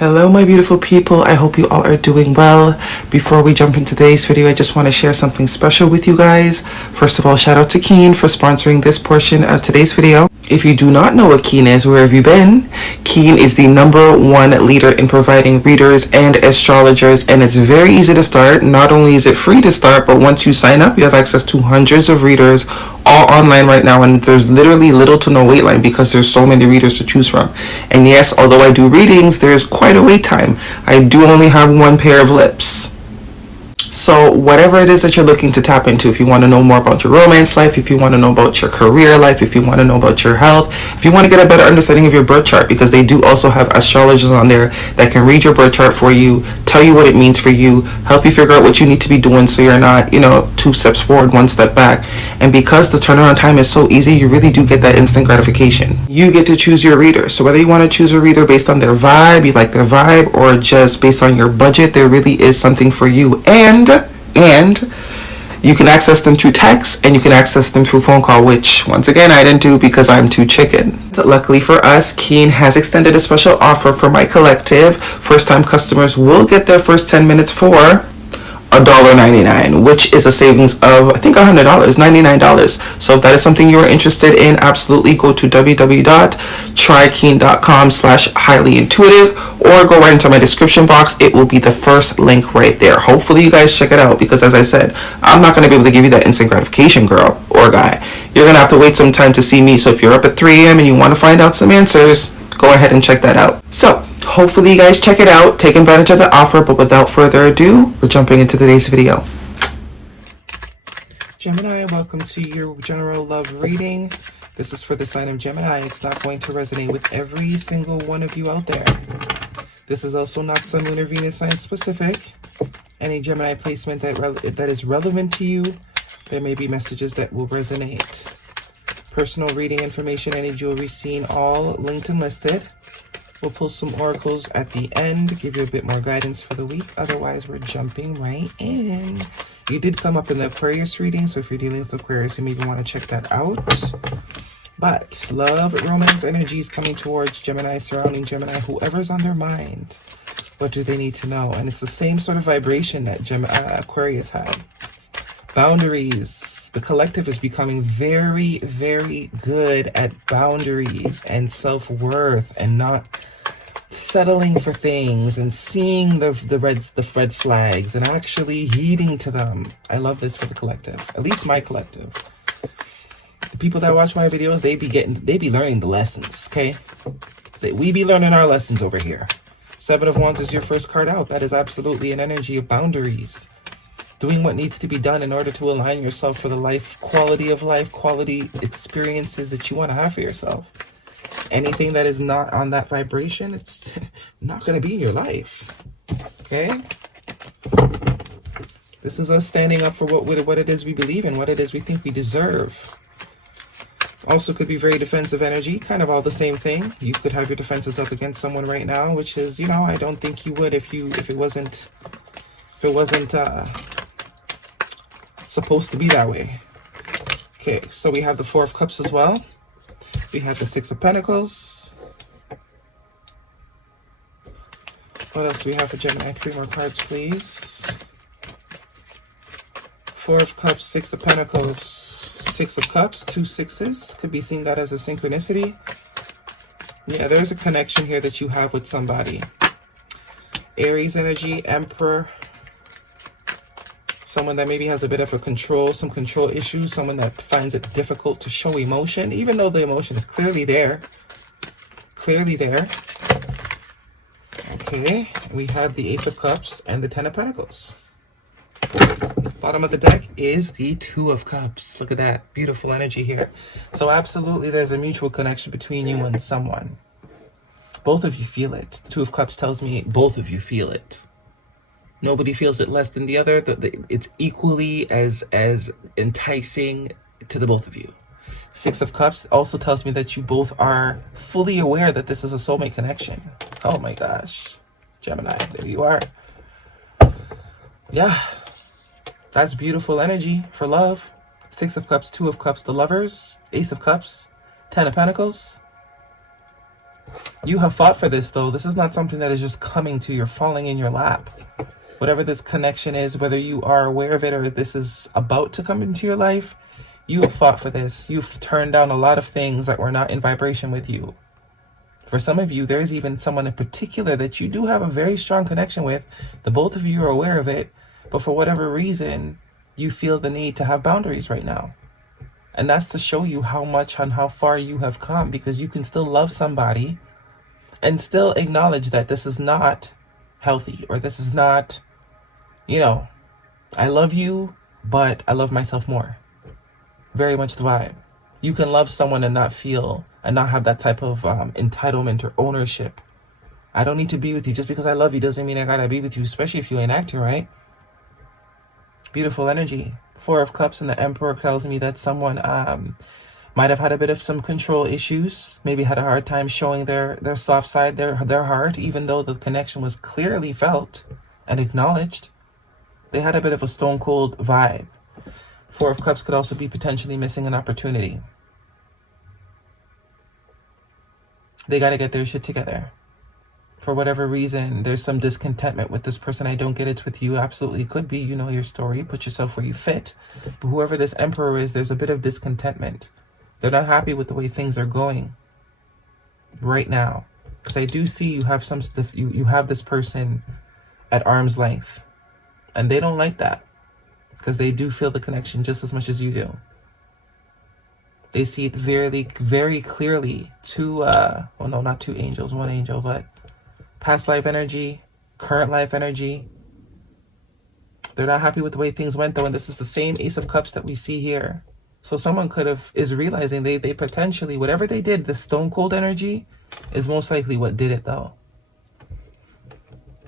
Hello my beautiful people, I hope you all are doing well. Before we jump into today's video, I just want to share something special with you guys. First of all, shout out to Keen for sponsoring this portion of today's video. If you do not know what Keen is, where have you been? Keen is the #1 leader in providing readers and astrologers, and it's very easy to start. Not only is it free to start, but once you sign up, you have access to hundreds of readers all online right now, and there's literally little to no wait line because there's so many readers to choose from. And yes, although I do readings, there's quite a wait time. I do only have one pair of lips. So whatever it is that you're looking to tap into, if you want to know more about your romance life, if you want to know about your career life, if you want to know about your health, if you want to get a better understanding of your birth chart, because they do also have astrologers on there that can read your birth chart for you, tell you what it means for you, help you figure out what you need to be doing so you're not, 2 steps forward, 1 step back. And because the turnaround time is so easy, you really do get that instant gratification. You get to choose your reader. So whether you want to choose a reader based on their vibe, you like their vibe, or just based on your budget, there really is something for you. And you can access them through text and you can access them through phone call, which once again I didn't do because I'm too chicken. Luckily for us, Keen has extended a special offer for my collective. First time customers will get their first 10 minutes for $1.99, which is a savings of I think $100, $99. So if that is something you're interested in, absolutely go to www.trykeen.com/highlyintuitive or go right into my description box. It will be the first link right there. Hopefully you guys check it out, because as I said, I'm not going to be able to give you that instant gratification, girl or guy. You're going to have to wait some time to see me. So if you're up at 3 a.m. and you want to find out some answers, go ahead and check that out. So hopefully you guys check it out, take advantage of the offer, but without further ado, we're jumping into today's video. Gemini, welcome to your general love reading. This is for the sign of Gemini. It's not going to resonate with every single one of you out there. This is also not Sun, Moon, or Venus sign specific. Any Gemini placement that is relevant to you, there may be messages that will resonate. Personal reading information, any jewelry seen, all linked and listed. We'll pull some oracles at the end, give you a bit more guidance for the week. Otherwise, we're jumping right in. You did come up in the Aquarius reading, so if you're dealing with Aquarius, you maybe want to check that out. But love, romance, energies coming towards Gemini, surrounding Gemini, whoever's on their mind. What do they need to know? And it's the same sort of vibration that Aquarius had. Boundaries. The collective is becoming very, very good at boundaries and self-worth and not settling for things and seeing the red flags and actually heeding to them. I love this for the collective, at least my collective. The people that watch my videos, they be learning the lessons, okay? We be learning our lessons over here. 7 of Wands is your first card out. That is absolutely an energy of boundaries. Doing what needs to be done in order to align yourself for the quality of life, quality experiences that you want to have for yourself. Anything that is not on that vibration, it's not going to be in your life. Okay? This is us standing up for what it is we believe in, what it is we think we deserve. Also could be very defensive energy, kind of all the same thing. You could have your defenses up against someone right now, which is, I don't think you would if it wasn't supposed to be that way. Okay, so we have the 4 of Cups as well. We have the 6 of Pentacles. What else do we have for Gemini? 3 more cards, please. 4 of Cups, 6 of Pentacles, 6 of Cups, 2 sixes. Could be seen that as a synchronicity. Yeah, there's a connection here that you have with somebody. Aries energy, Emperor. Someone that maybe has a bit of some control issues, someone that finds it difficult to show emotion, even though the emotion is clearly there. Clearly there. Okay, we have the Ace of Cups and the 10 of Pentacles. Bottom of the deck is the 2 of Cups. Look at that. Beautiful energy here. So absolutely there's a mutual connection between you and someone. Both of you feel it. The 2 of Cups tells me both of you feel it. Nobody feels it less than the other. It's equally as enticing to the both of you. 6 of Cups also tells me that you both are fully aware that this is a soulmate connection. Oh my gosh. Gemini, there you are. Yeah. That's beautiful energy for love. 6 of Cups, 2 of Cups, the lovers. Ace of Cups, 10 of Pentacles. You have fought for this, though. This is not something that is just coming to you, falling in your lap. Whatever this connection is, whether you are aware of it or this is about to come into your life, you have fought for this. You've turned down a lot of things that were not in vibration with you. For some of you, there's even someone in particular that you do have a very strong connection with. The both of you are aware of it, but for whatever reason, you feel the need to have boundaries right now. And that's to show you how much and how far you have come, because you can still love somebody and still acknowledge that this is not healthy, or this is not, I love you, but I love myself more. Very much the vibe. You can love someone and not feel and not have that type of entitlement or ownership. I don't need to be with you. Just because I love you doesn't mean I gotta be with you, especially if you ain't acting right. Beautiful energy. 4 of Cups and the Emperor tells me that someone might have had a bit of some control issues, maybe had a hard time showing their soft side, their heart, even though the connection was clearly felt and acknowledged. They had a bit of a stone cold vibe. 4 of Cups could also be potentially missing an opportunity. They got to get their shit together. For whatever reason, there's some discontentment with this person. I don't get it's with you. Absolutely could be. You know your story. Put yourself where you fit. But whoever this Emperor is, there's a bit of discontentment. They're not happy with the way things are going right now. Because I do see you have some stuff. You have this person at arm's length. And they don't like that. Because they do feel the connection just as much as you do. They see it very, very clearly. Not 2 angels, 1 angel, but past life energy, current life energy. They're not happy with the way things went, though, and this is the same Ace of Cups that we see here. So someone is realizing they potentially, whatever they did, the stone cold energy is most likely what did it, though.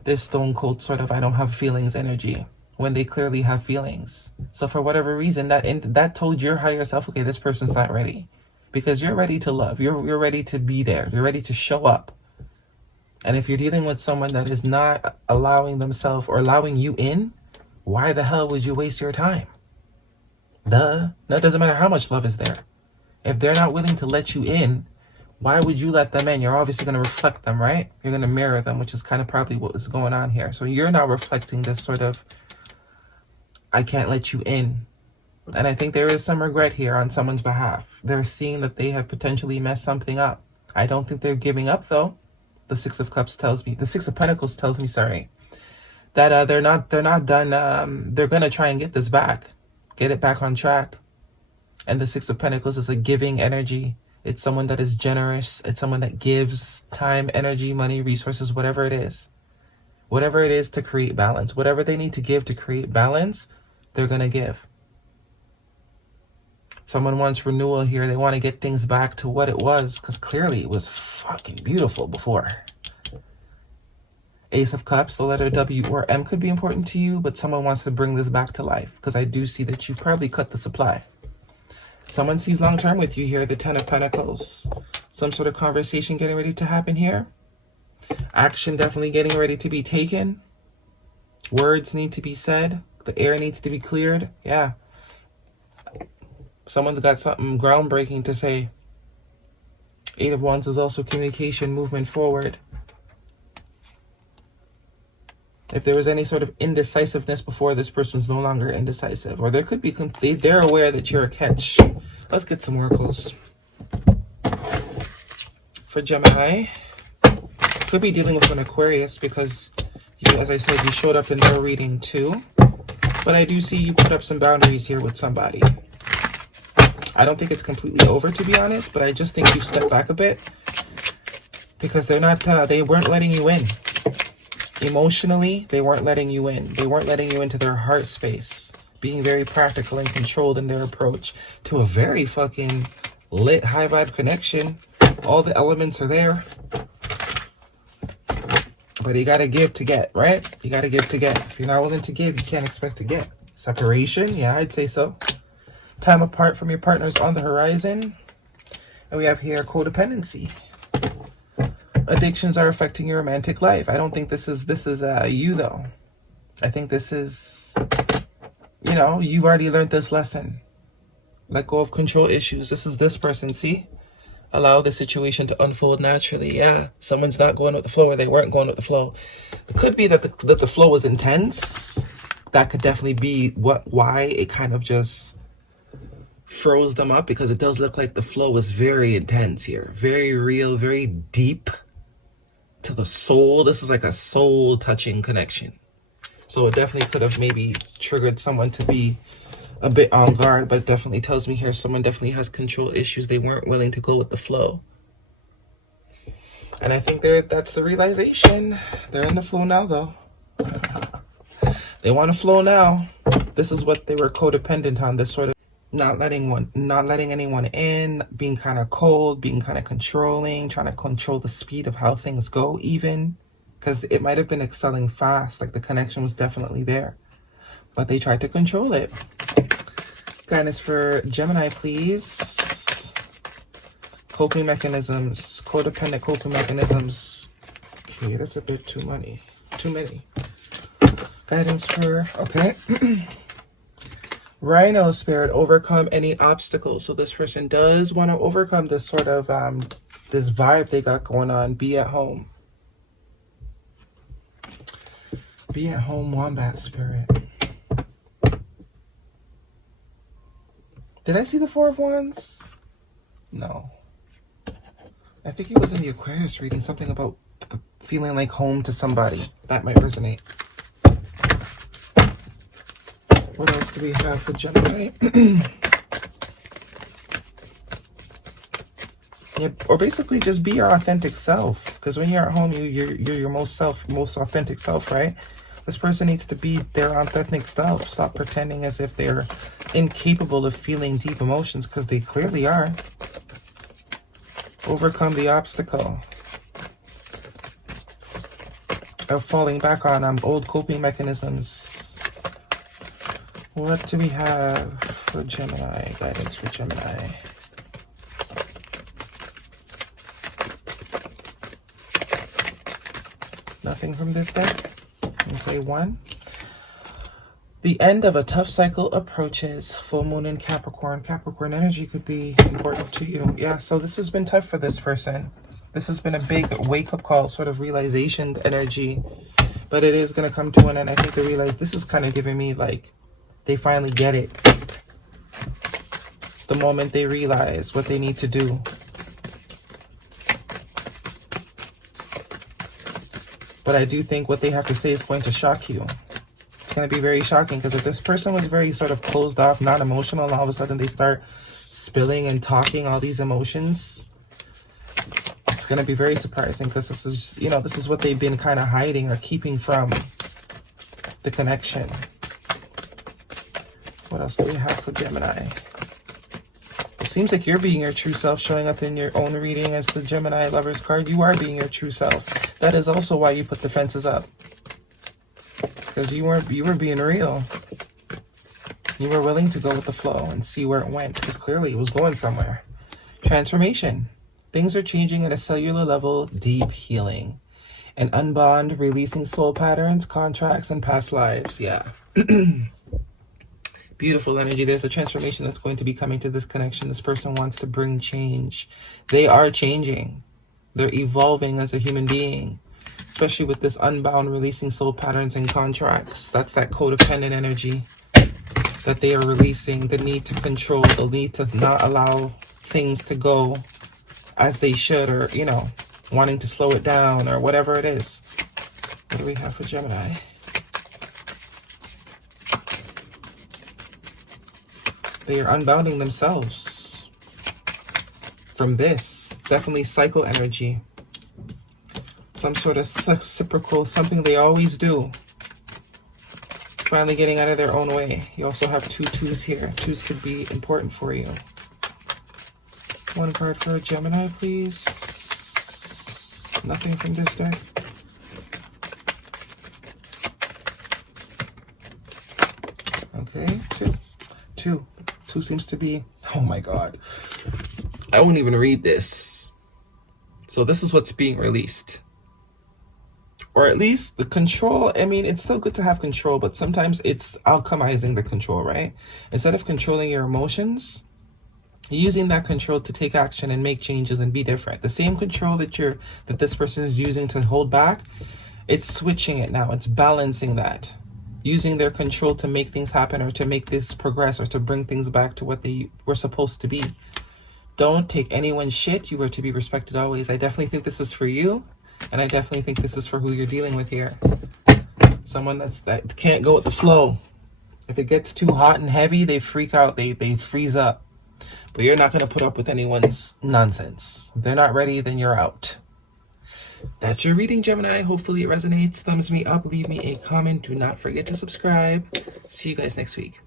This stone cold sort of I don't have feelings energy, when they clearly have feelings. So for whatever reason, that told your higher self, okay, this person's not ready. Because you're ready to love. You're ready to be there. You're ready to show up. And if you're dealing with someone that is not allowing themselves or allowing you in, why the hell would you waste your time? That doesn't matter how much love is there. If they're not willing to let you in, why would you let them in? You're obviously going to reflect them, right? You're going to mirror them, which is kind of probably what is going on here. So you're now reflecting this sort of, I can't let you in. And I think there is some regret here on someone's behalf. They're seeing that they have potentially messed something up. I don't think they're giving up, though. The 6 of Cups tells me, the 6 of Pentacles tells me, that they're not done. They're going to try and get this back. Get it back on track. And the 6 of Pentacles is a giving energy. It's someone that is generous. It's someone that gives time, energy, money, resources, whatever it is. Whatever it is to create balance. Whatever they need to give to create balance, they're going to give. Someone wants renewal here. They want to get things back to what it was, because clearly it was fucking beautiful before. Ace of Cups, the letter W or M could be important to you, but someone wants to bring this back to life, because I do see that you've probably cut the supply. Someone sees long-term with you here, the 10 of Pentacles. Some sort of conversation getting ready to happen here. Action definitely getting ready to be taken. Words need to be said. The air needs to be cleared. Yeah. Someone's got something groundbreaking to say. 8 of Wands is also communication, movement forward. If there was any sort of indecisiveness before, this person's no longer indecisive. Or there could be they're aware that you're a catch. Let's get some oracles. For Gemini, could be dealing with an Aquarius because, as I said, you showed up in their reading too. But I do see you put up some boundaries here with somebody. I don't think it's completely over, to be honest, but I just think you stepped back a bit because they weren't letting you in. Emotionally, they weren't letting you in. They weren't letting you into their heart space, being very practical and controlled in their approach to a very fucking lit, high vibe connection. All the elements are there. But you gotta give to get, right? You gotta give to get. If you're not willing to give, you can't expect to get. Separation, yeah, I'd say so. Time apart from your partners on the horizon. And we have here codependency. Addictions are affecting your romantic life. I don't think this is you, though. I think this is, you've already learned this lesson. Let go of control issues. This is this person, see? Allow the situation to unfold naturally. Yeah, someone's not going with the flow, or they weren't going with the flow. It could be that the flow was intense. That could definitely be why it kind of just froze them up, because it does look like the flow was very intense here, very real, very deep to the soul. This is like a soul touching connection. So it definitely could have maybe triggered someone to be a bit on guard, but it definitely tells me here someone definitely has control issues. They weren't willing to go with the flow. And I think that's the realization. They're in the flow now, though. They want to flow now. This is what they were codependent on, this sort of not letting anyone in, being kind of cold, being kind of controlling, trying to control the speed of how things go, even because it might have been excelling fast, like the connection was definitely there, but they tried to control it. Guidance for Gemini, please. Coping mechanisms, codependent coping mechanisms. Okay, that's a bit too many. Guidance for, okay. Rhino spirit, overcome any obstacles. So this person does want to overcome this sort of, this vibe they got going on. Be at home. Be at home, wombat spirit. Did I see the Four of Wands? No. I think it was in the Aquarius reading, something about feeling like home to somebody. That might resonate. What else do we have for Gemini? Yeah, or basically just be your authentic self. Because when you're at home, you're your most authentic self, right? This person needs to be their authentic self. Stop pretending as if they're incapable of feeling deep emotions, because they clearly are. Overcome the obstacle of falling back on old coping mechanisms. What do we have for Gemini? Guidance for Gemini. Nothing from this deck. Okay, 1. The end of a tough cycle approaches. Full moon in Capricorn. Capricorn energy could be important to you. Yeah, so this has been tough for this person. This has been a big wake-up call, sort of realization energy. But it is going to come to an end. I think they realize this is kind of giving me like, they finally get it. The moment they realize what they need to do. But I do think what they have to say is going to shock you. It's going to be very shocking, because if this person was very sort of closed off, not emotional, and all of a sudden they start spilling and talking all these emotions, it's going to be very surprising, because this is, you know, this is what they've been kind of hiding or keeping from the connection. What else do we have for Gemini? It seems like you're being your true self, showing up in your own reading as the Gemini Lovers card. You are being your true self. That is also why you put the fences up. Because you were being real. You were willing to go with the flow and see where it went, because clearly it was going somewhere. Transformation. Things are changing at a cellular level. Deep healing. And unbond, releasing soul patterns, contracts, and past lives. Yeah. Beautiful energy. There's a transformation that's going to be coming to this connection. This person wants to bring change. They are changing. They're evolving as a human being, especially with this unbound, releasing soul patterns and contracts. That's that codependent energy that they are releasing. The need to control, the need to not allow things to go as they should, or, you know, wanting to slow it down or whatever it is. What do we have for Gemini? They are unbounding themselves from this. Definitely cycle energy. Some sort of reciprocal, something they always do. Finally getting out of their own way. You also have 2 twos here. Twos could be important for you. 1 card for Gemini, please. Nothing from this deck. Okay, 2. 2 seems to be, oh my God. I won't even read this. So this is what's being released. Or at least the control. I mean, it's still good to have control, but sometimes it's alchemizing the control, right? Instead of controlling your emotions, using that control to take action and make changes and be different. The same control that this person is using to hold back, it's switching it now. It's balancing that. Using their control to make things happen, or to make this progress, or to bring things back to what they were supposed to be. Don't take anyone's shit. You are to be respected always. I definitely think this is for you. And I definitely think this is for who you're dealing with here. Someone that can't go with the flow. If it gets too hot and heavy, they freak out. They freeze up. But you're not going to put up with anyone's nonsense. If they're not ready, then you're out. That's your reading, Gemini. Hopefully it resonates. Thumbs me up. Leave me a comment. Do not forget to subscribe. See you guys next week.